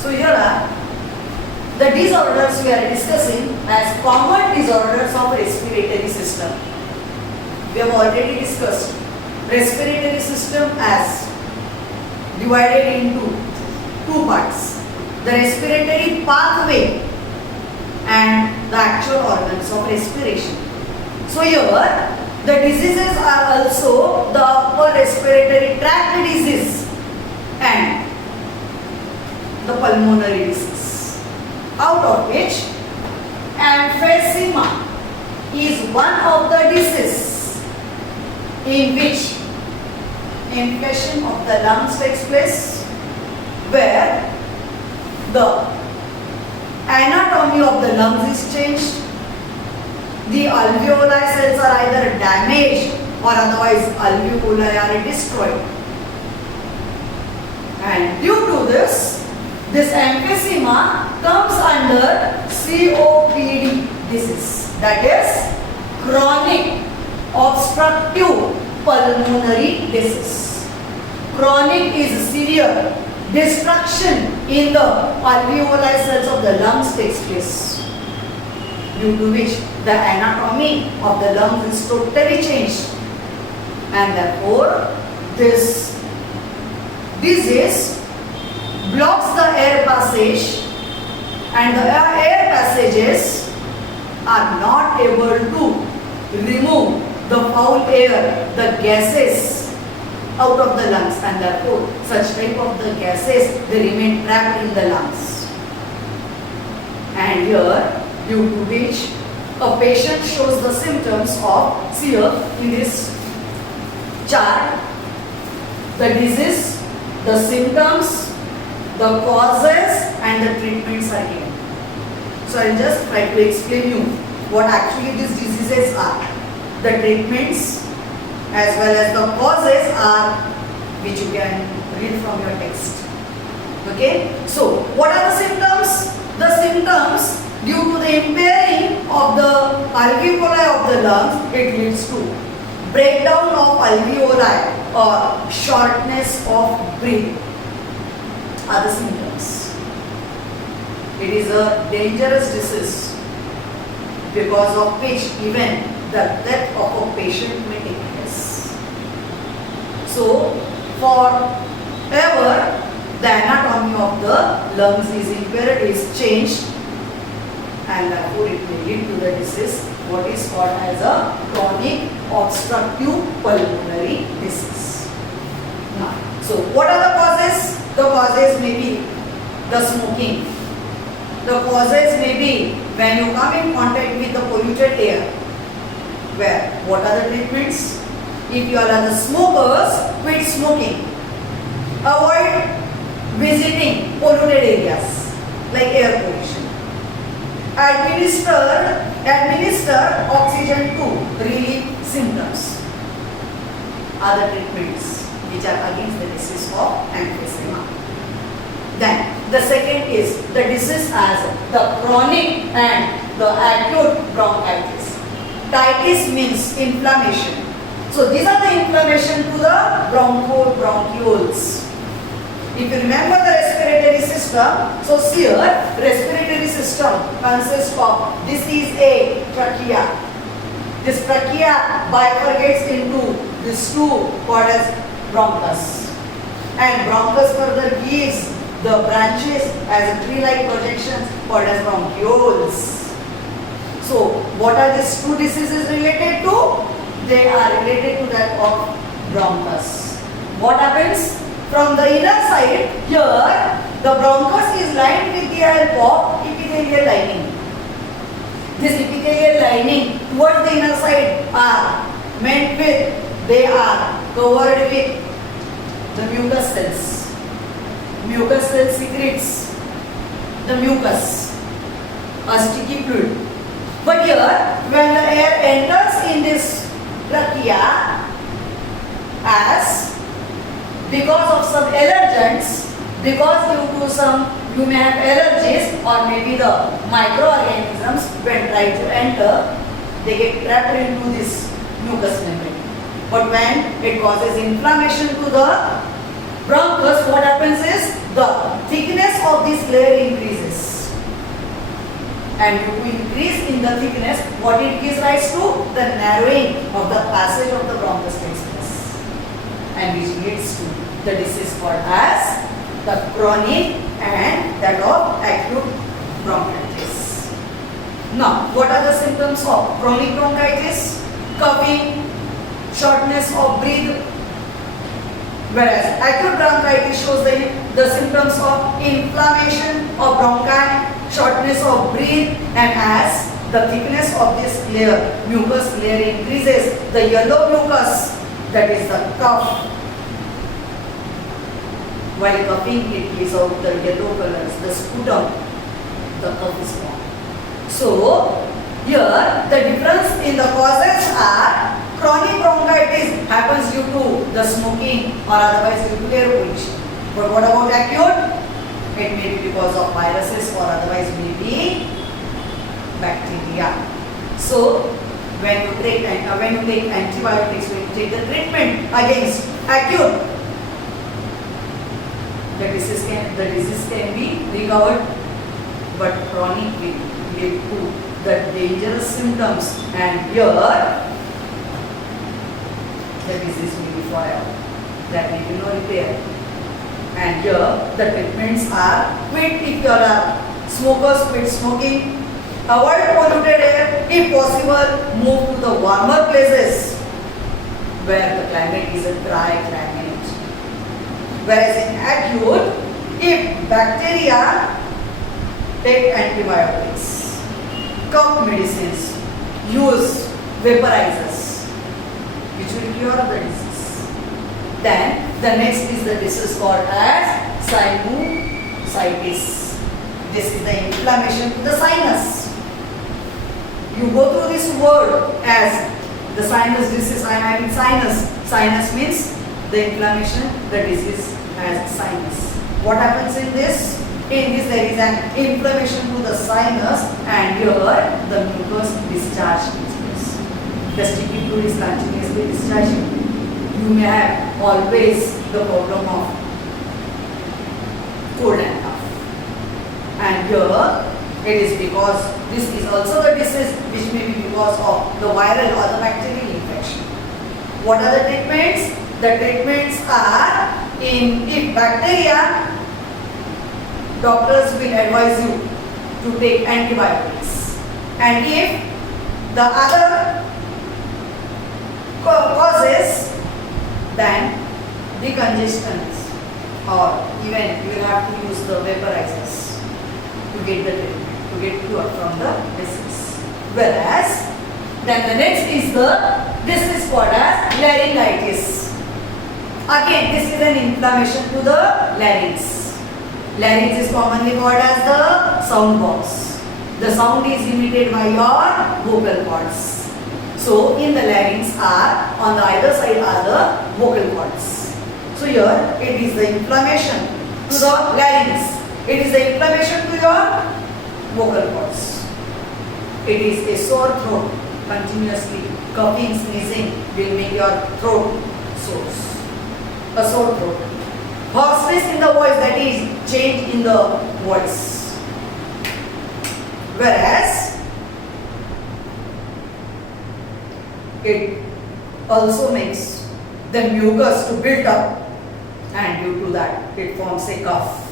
So here are the disorders we are discussing as common disorders of respiratory system. We have already discussed respiratory system as divided into two parts: the respiratory pathway and the actual organs of respiration. So here the diseases are also the upper respiratory tract disease and the pulmonary disease, out of which emphysema is one of the diseases in which infection of the lungs takes place, where the anatomy of the lungs is changed, the alveoli cells are either damaged or otherwise alveoli are destroyed. And due to this emphysema comes under COPD disease, that is chronic obstructive pulmonary disease. Chronic is severe destruction in the alveoli cells of the lungs takes place, due to which the anatomy of the lungs is totally changed, and therefore this disease blocks the air passage, and the air passages are not able to remove the foul air, the gases out of the lungs, and therefore such type of the gases, they remain trapped in the lungs. And here, due to which a patient shows the symptoms of, see here in this chart, the disease, the symptoms, the causes and the treatments are given. So I will just try to explain you what actually these diseases are. The treatments as well as the causes are, which you can read from your text. Okay, so what are the symptoms? The symptoms, due to the impairing of the alveoli of the lungs, it leads to breakdown of alveoli or shortness of breath are the symptoms. It is a dangerous disease because of which even the death of a patient may take place. So, forever the anatomy of the lungs is impaired, is changed, and therefore it may lead to the disease what is called as a chronic obstructive pulmonary disease. Now, so what are the causes? The causes may be the smoking. The causes may be when you come in contact with the polluted air. Where? What are the treatments? If you are the smokers, quit smoking. Avoid visiting polluted areas like air pollution. Administer oxygen to relieve symptoms. Other treatments which are against the disease of emphysema. Then the second is the disease as the chronic and the acute bronchitis. Titis means inflammation. So these are the inflammation to the bronchioles. If you remember the respiratory system, so here respiratory system consists of, this is a trachea. This trachea bifurcates into these two called as bronchus. And bronchus further gives the branches as a tree-like projections called as bronchioles. So what are these two diseases related to? They are related to that of bronchus. What happens? From the inner side, here the bronchus is lined with the help of epithelial lining. This epithelial lining towards the inner side are meant with, they are covered with the mucus cells. Mucus cell secretes the mucus, a sticky fluid. But here, when the air enters in this trachea, as because of some allergens, because due to some, you may have allergies or maybe the microorganisms when try to enter, they get trapped into this mucous membrane. But when it causes inflammation to the bronchus, what happens is the thickness of this layer increases. And due to increase in the thickness, what it gives rise to? The narrowing of the passage of the bronchus takes place, and which leads to the disease called as the chronic and that of acute bronchitis. Now, what are the symptoms of chronic bronchitis? Coughing, shortness of breath. Whereas acute bronchitis shows the symptoms of inflammation of bronchi, shortness of breath, and as the thickness of this layer, mucus layer increases, the yellow mucus, that is the cough. While coughing, it gives out the yellow colors, the sputum, the cough is formed. So, here the difference in the causes are chronic bronchitis happens due to the smoking or otherwise due to air pollution. But what about acute? It may be because of viruses or otherwise may be bacteria. So, when you take antibiotics, when you take the treatment against acute, the disease can be recovered, but chronic will lead to the dangerous symptoms, and here the disease may be forever. That may be no repair. And here the treatments are: quit if you are smokers, quit smoking, avoid polluted air, if possible move to the warmer places where the climate is a dry climate. Whereas in acute, if bacteria, take antibiotics, cough medicines, use vaporizers which will cure the disease. Then the next is the disease called as sinusitis. This is the inflammation to the sinus. You go through this word as the sinus disease. I am having sinus. Sinus means the inflammation, the disease as sinus. What happens in this? In this there is an inflammation to the sinus, and here the mucus discharge takes place. The sticky fluid is continuously discharging. You may have always the problem of cold and cough. And here it is because this is also the disease which may be because of the viral or the bacterial infection. What are the treatments? The treatments are, if bacteria, doctors will advise you to take antibiotics. And if the other causes, then decongestants, or even you will have to use the vaporizers to get the treatment, to get cure from the disease. Whereas, then the next is this is called as laryngitis. Again, this is an inflammation to the larynx. Larynx is commonly called as the sound box. The sound is emitted by your vocal cords. So, in the larynx are, on the either side are the vocal cords. So, here it is the inflammation to the larynx. It is the inflammation to your vocal cords. It is a sore throat. Continuously coughing, sneezing will make your throat sore. A sore throat. Hoarseness in the voice, that is change in the voice. Whereas it also makes the mucus to build up, and due to that it forms a cough.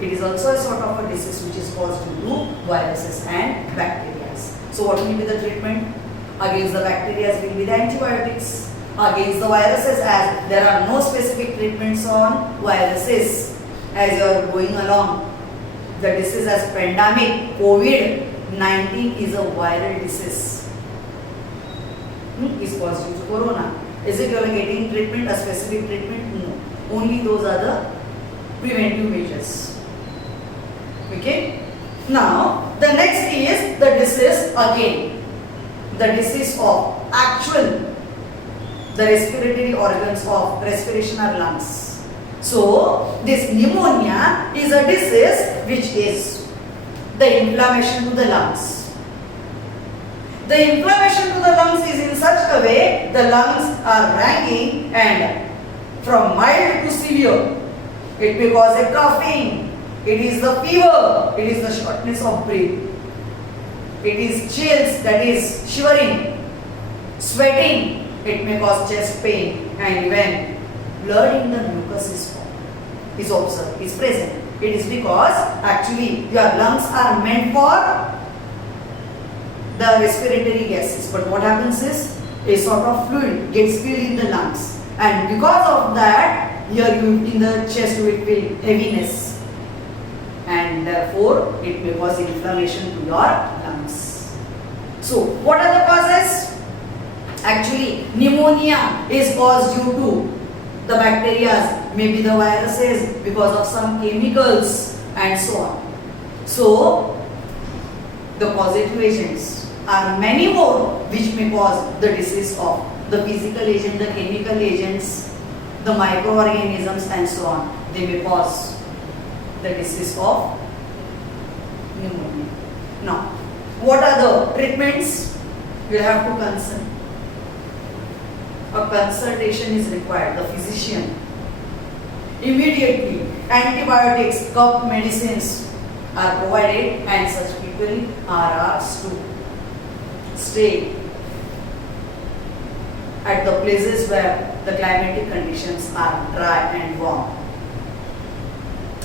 It is also a sort of a disease which is caused due to viruses and bacteria. So what will be the treatment? Against the bacteria will be the antibiotics. Against the viruses, as there are no specific treatments on viruses as you are going along. The disease as pandemic, COVID-19 is a viral disease. Is caused due to corona. Is it you are getting treatment, a specific treatment? No. Only those are the preventive measures. Okay? Now, the next is the disease again. The disease of actual, the respiratory organs of respiration or lungs. So, this pneumonia is a disease which is the inflammation to the lungs. The inflammation to the lungs is in such a way the lungs are racking, and from mild to severe it may cause a coughing, it is the fever, it is the shortness of breath, it is chills, that is shivering, sweating, it may cause chest pain, and when blood in the mucus is observed, is present, it is because actually your lungs are meant for the respiratory gases, but what happens is a sort of fluid gets filled in the lungs, and because of that here you in the chest you will feel heaviness, and therefore it may cause inflammation to your lungs. So what are the causes? Actually pneumonia is caused due to the bacteria, maybe the viruses, because of some chemicals and so on. So the causative agents are many more which may cause the disease of the physical agent, the chemical agents, the microorganisms and so on. They may cause the disease of pneumonia. Now, what are the treatments? You have to consult. A consultation is required, the physician. Immediately, antibiotics, cough medicines are provided, and such people are asked to stay at the places where the climatic conditions are dry and warm.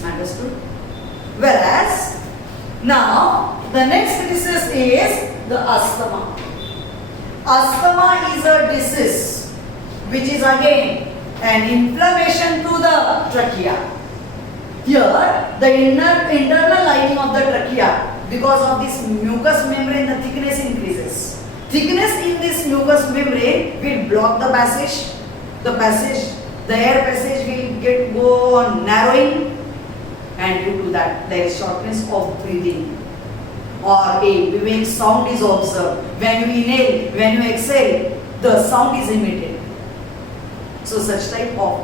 Understood? Whereas, now the next disease is the asthma. Asthma is a disease which is again an inflammation to the trachea. Here, the internal lining of the trachea, because of this mucous membrane, the thickness increases. Thickness in this mucous membrane will block the passage. The air passage will go on narrowing, and due to that there is shortness of breathing, or a weak sound is observed. When you inhale, when you exhale, the sound is emitted. So such type of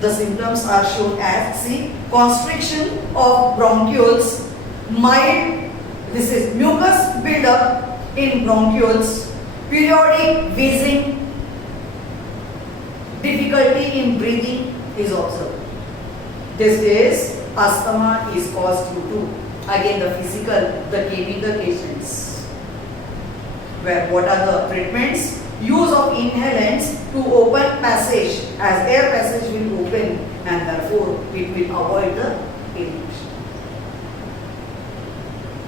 the symptoms are shown as, see, constriction of bronchioles, mild, this is mucus buildup in bronchioles, periodic wheezing, difficulty in breathing is observed. This is asthma is caused due to again the physical, the chemical agents. Where what are the treatments? Use of inhalants to open passage, as air passage will open, and therefore it will avoid the irritation.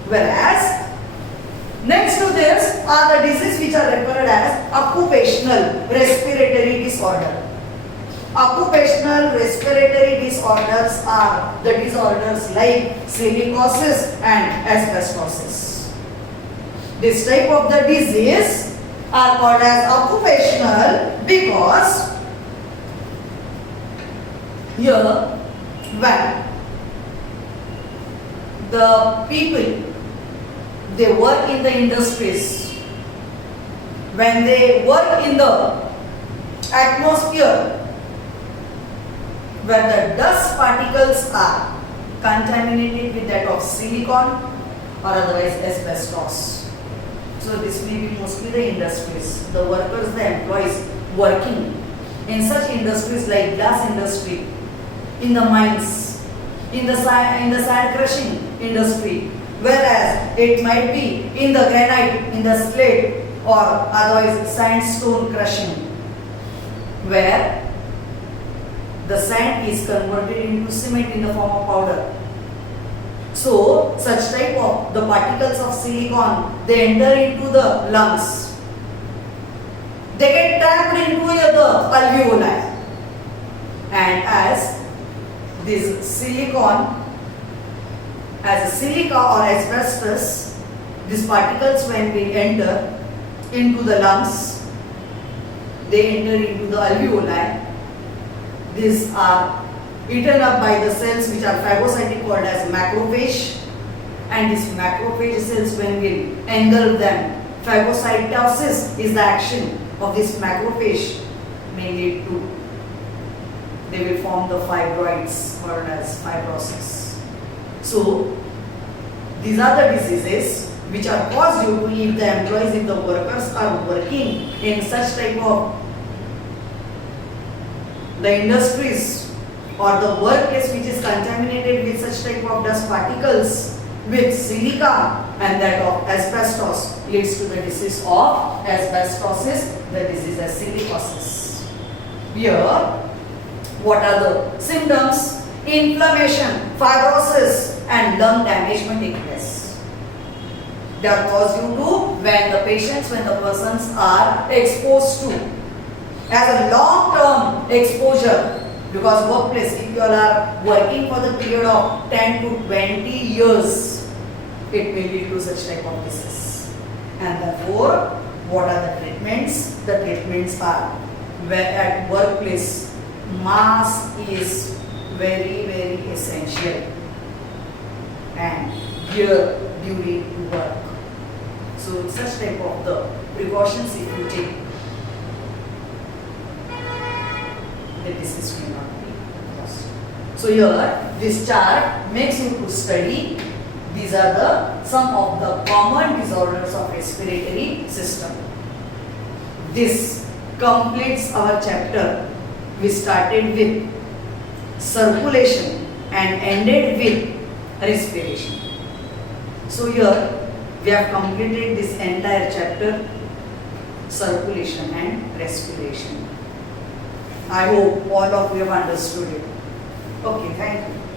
Whereas next to this are the diseases which are referred as occupational respiratory disorder. Occupational respiratory disorders are the disorders like silicosis and asbestosis. This type of the disease are called as occupational because here when the people they work in the industries, when they work in the atmosphere where the dust particles are contaminated with that of silicon or otherwise asbestos. So this may be mostly the industries, the workers, the employees working in such industries like glass industry, in the mines, in the sand crushing industry, whereas it might be in the granite, in the slate or otherwise sandstone crushing, where the sand is converted into cement in the form of powder. So such type of the particles of silicon, they enter into the lungs. They get trapped into the alveoli, and as this silicon, as a silica or asbestos, these particles when they enter into the lungs, they enter into the alveoli. These are eaten up by the cells which are phagocytic called as macrophage, and these macrophage cells when we engulf them, phagocytosis is the action of this macrophage may lead to, they will form the fibroids called as fibrosis. So these are the diseases which are caused due to if the employees, if the workers are working in such type of the industries or the workplace which is contaminated with such type of dust particles with silica and that of asbestos leads to the disease of asbestosis, the disease as silicosis. Here, what are the symptoms? Inflammation, fibrosis and lung damage may take place. They are caused due to when the persons are exposed to as a long-term exposure. Because workplace, if you all are working for the period of 10 to 20 years, it may lead to such type of disease. And therefore, what are the treatments? The treatments are where at workplace, mask is very, very essential and gear during work. So such type of the precautions if you take, the disease will not be caused. So here this chart makes you to study these are the some of the common disorders of respiratory system. This completes our chapter. We started with circulation and ended with respiration. So here we have completed this entire chapter, circulation and respiration. I hope all of you have understood it. Okay, thank you.